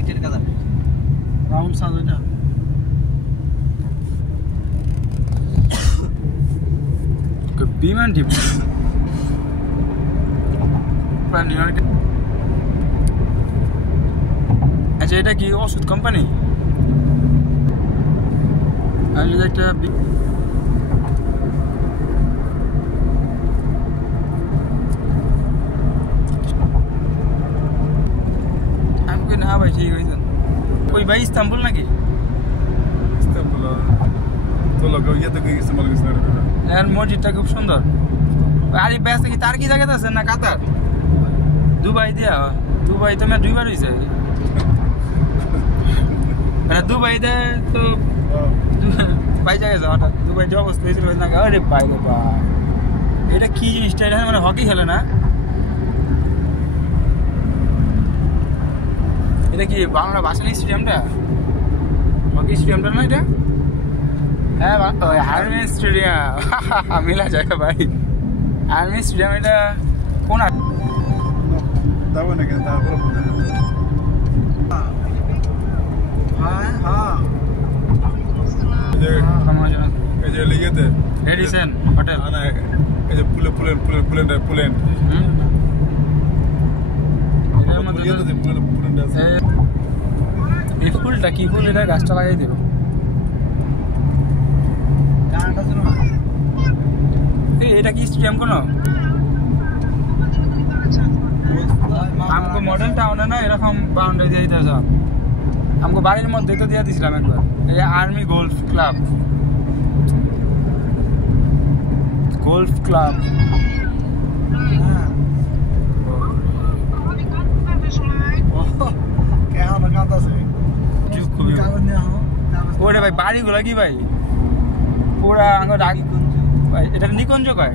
ইটের colour round সাজ এটা বিমান টিপ নিউ ইয়র্কে। আচ্ছা এটা কি ওষুধ কোম্পানি? আর যদি একটা আমি না ভাই ঠিক হয়েছে। ওই ভাই ইস্তাম্বুল নাকি? ইস্তাম্বুল তো লোক ইয়েতে গেছে মালয়েশিয়া না। আর মসজিদটা খুব সুন্দর। আর এই ব্যাস কি তার কি জায়গাতে আছে না কাতার? দুবাই দিয়া দুবাই তো আমি দুইবার হয়েছে। মানে দুবাইতে তো ভাই জায়গায় যাওয়াটা দুবাই যে অবস্থা হয়েছিল না। আরে ভাই রে ভাই এটা কি জিনিসটা? এটা মানে হকি খেলে না? এটা কি বাংলা ভাষানি স্টেডিয়ামটা? হকি স্টেডিয়ামটা না এটা? হ্যাঁ আর্মি স্টেডিয়াম মিলা যায় ভাই। আর্মি স্টেডিয়াম এটা কোন? দাও না কেন তারপর হ্যাঁ হ্যাঁ এই যে লিগেতে রেডিসন হোটেল না এই যে পুলেন এর মধ্যে ইয়েতে পুলেন আছে। এই ফুলটা কি ফুল? এটা গাছটা লাগাই দেবো। গানটা শুনো না এটা কি স্টেডিয়াম কোনো? আমাকে মডেল টাউনে না এরকম বাউন্ডারি দিয়ে দিতে সব আমাকে বাড়ির মধ্যে তো দিয়ে দিয়েছিলাম একবার। এই আর্মি গোল্ফ ক্লাব হ্যাঁ কেমন কাজ আছে কাগজ নিয়ে আনো ওটা ভাই বাড়িগুলো কি ভাই পুরা আঙ্গুর আগে ভাই এটা নিকুঞ্জ কয়।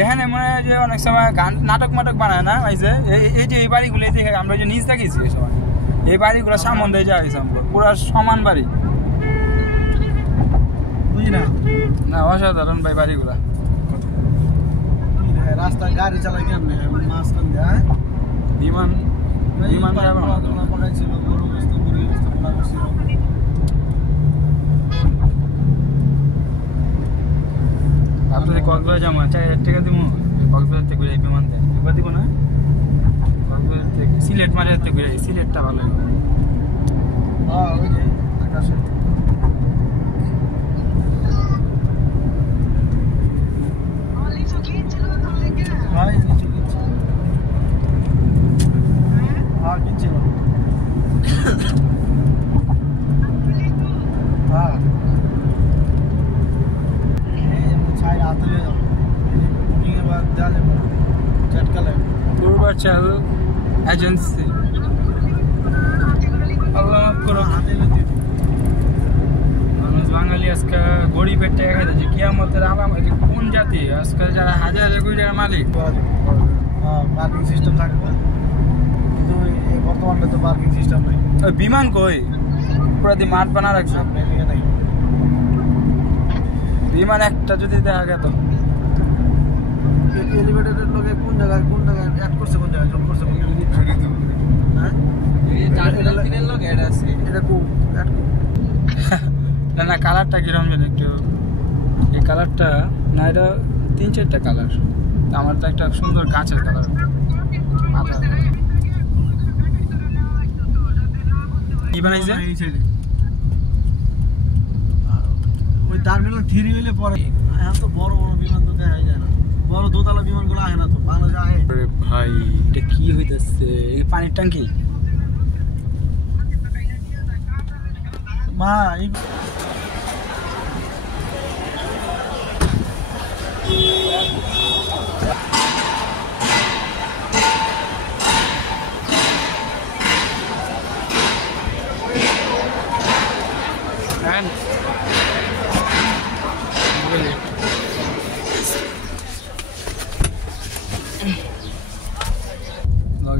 এখানে মনে হয় যে অনেক সময় গান নাটক বানায় না ভাই যে এই যে এই বাড়িগুলো দেখে আমরা যে নিচ দেখেছি এই সময় এই বাড়িগুলো সামনে যাওয়া হয়েছে আমরা পুরা সমান বাড়ি বুঝি না অসাধারণ ভাই বাড়িগুলা। রাস্তায় গাড়ি চালাই কেমনে মাঝখান দিয়ে বিমান পাকাইছিল গরু বসতে মুরগি বসতে পোলা করছিল। আপনাদের কক্সবাজার যাবো 4000 টাকা দিব কক্সবাজার থেকে ঘুরে বিমান দেয় একবার দিব না? কক্সবাজার থেকে সিলেট মাঝে ঘুরে সিলেটটা ভালো হ্যাঁ ওই যে আকাশে ভাই নিচে কিনছে হ্যাঁ কিনছিল হ্যাঁ ছাই হাতে লিয়ে যাবো বুকিং এর बाद দেওয়া যাবে না চটকালে পূর্বাচল এজেন্সি আল্লাহ করো হাতে লিয়ে মানুষ বাঙালি আজকে গরিব একটা দেখা যাচ্ছে কিয়ামতের আলামত। কোন জাতি আজকাল যারা হাজার কোটি টাকার মালিক? পার্কিং সিস্টেম থাকবে কিন্তু এই বর্তমানে তো পার্কিং সিস্টেম নাই। ওই বিমান কই পুরা দিয়ে মাঠ বানা রাখছে সামনে এদিকে নাই বিমান একটা যদি দেখা গেত। এলিভেটেডের লোকে কোন জায়গায় অ্যাড করছে কোন জায়গায় যোগ করছে কোন জায়গায় হ্যাঁ টার্মিনাল লোক এড আছে এটা কো অ্যাড না কালারটা কিরকম যেন একটু এই কালারটা না এটা 3-4টা কালার আমার তো একটা সুন্দর গাছের কালার কি বানাইছে এই সাইডে ওই টার্মিনাল 3 হইলে পরে এখন তো বড় বিমান তো দেখা যায় না বড় দোতলা বিমানগুলো আসে না তো বাংলাদেশে আসে। আরে ভাই এটা কি হইতাছে? এই পানির ট্যাঙ্কি মা এই